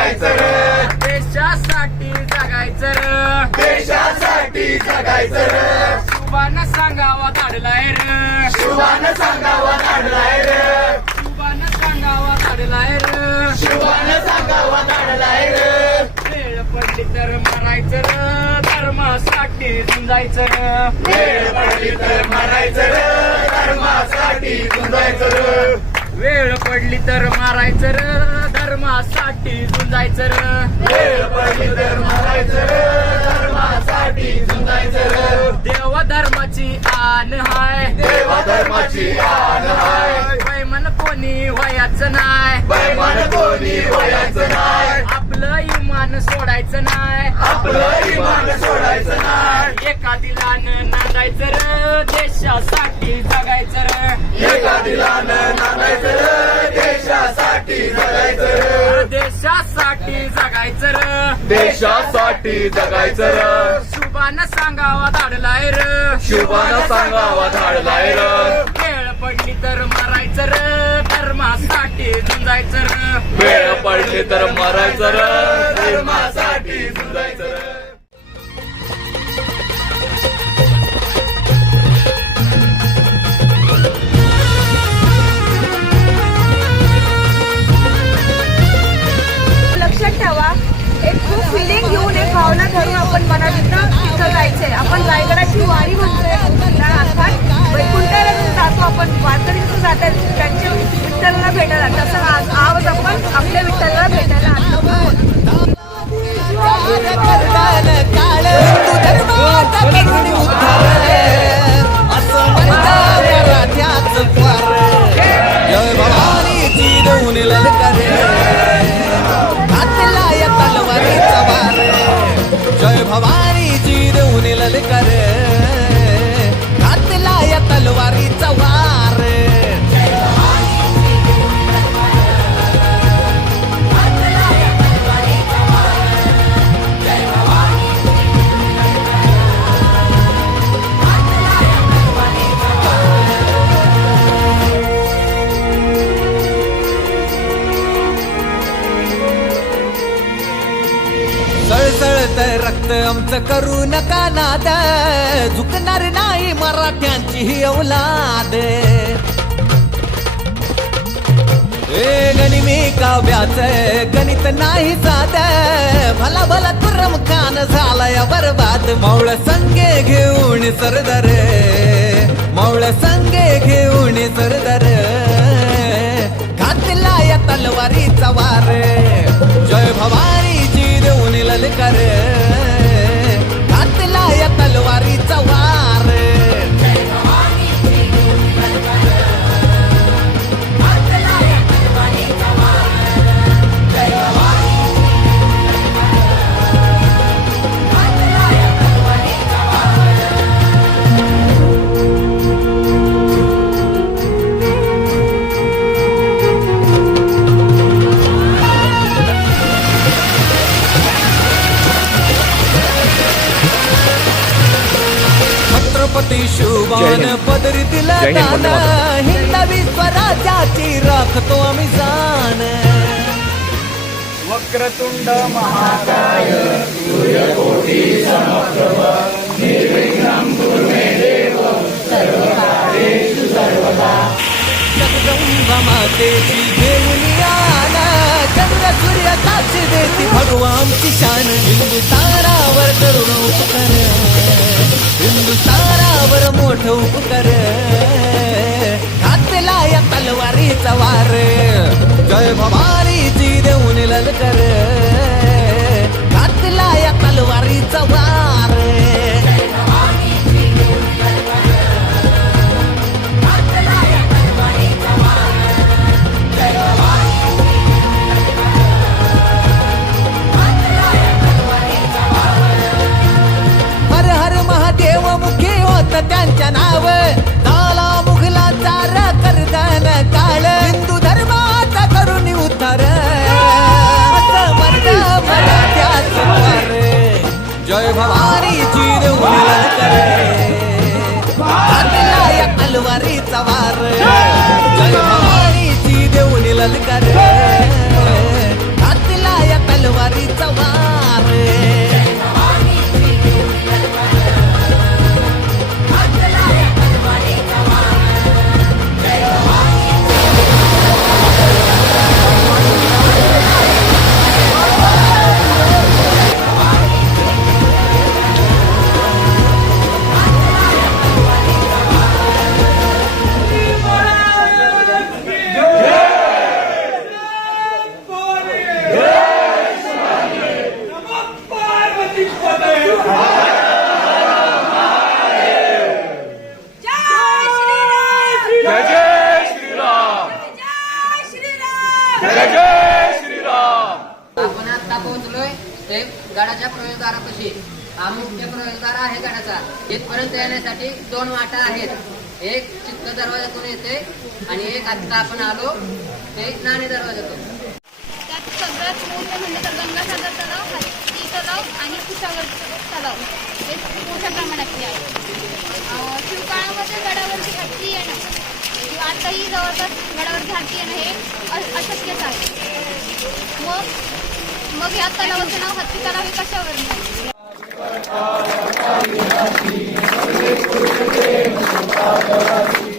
जगायचं रे. देशासाठी जगायचं र. देशासाठी जगायचं रे. शुभानं सांगावा काढलाय र. शिवानं सांगावा काढलाय रे. शुभानं सांगावा काढलाय र. शिवानं सांगावा काढलाय रे. वेळ पडली तर मारायचं र. धर्मासाठी झुंजायचं र. वेळ पडली तर मरायचं रे. धर्मासाठी झुंजायचं रे. वेळ पडली तर मारायचं र. धर्मासाठी झुंजायचं र. वेळ पडली तर रे धर्मासाठी झुंजायचं रे देव धर्माची आन हाय. देव धर्माची आन हाय बैमन कोणी वयाचं नाय. बैमन कोणी वयाचं नाय आपलं इमान सोडायचं नाय. आपलं इमान सोडायचं नाय एका दिलानं नांदायचं देशासाठी जगायचं र. एका दिलानं देशासाठी जगायचं र. शुभानं सांगावा धाडलाय र. शिवानं सांगावा धाडलाय र. वेळ पडली तर मारायचं र. धर्मासाठी झुंजायचं र. वेळ पडली तर मरायचं र. धर्मासाठी आता त्यांचे विठ्ठलला भेटायला तसं आज आज आपण आपल्या विठ्ठलला भेटायला आलो काळ करू नका नाद. झुकणार नाही मराठ्यांची ही औलाद. ए गणिमी काव्याच गणित नाही जात. भला भला तुरम कान झालाय बरबाद. मावळ संगे घेऊन सरदार. मावळ संगे घेऊन सरदार. घातला या तलवारीचा वार. जय भवानीची देऊन ललकर. तलवारीचा वार वक्रतुंड महाकाय. जगदंबा मातेची घेऊन यान चंद्र सूर्य साक्षी देती भगवानची शान. हिंदुस्थानावर करुण उपकार हिंदुस्थानावर मोठ उपकार. घातला या तलवारीचा वार. जय बाबा बोलल कर हातीला या तलवारी दोन वाटा आहेत. एक चित्त दरवाजातून येते आणि एक आत्ता आपण आलो ते नाणे दरवाजातून त्यात सगळ्यात मोठं म्हणजे तर गंगासागर तलाव हत्ती तलाव आणि कुशावर तलाव. हे मोठ्या प्रमाणातले आहे. अं, शिवकाळामध्ये गडावरती हत्ती येणं किंवा आताही जवळपास गडावरती हत्ती येणं हे अ- अशक्यच आहे. मग मग या तलावाचं नाव हत्ती तलाव हे कशावर Thank you.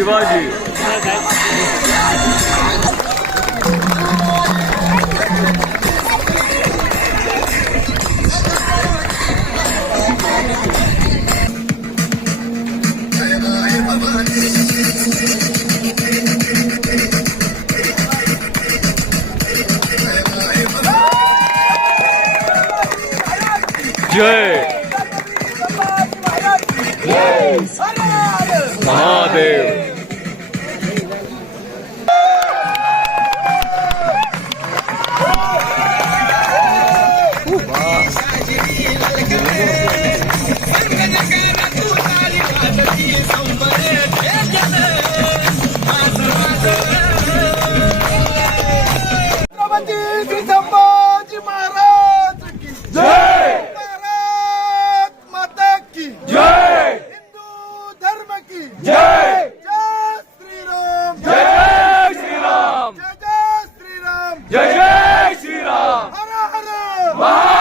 जय। शिवाजी 要一起了，哈拉哈拉。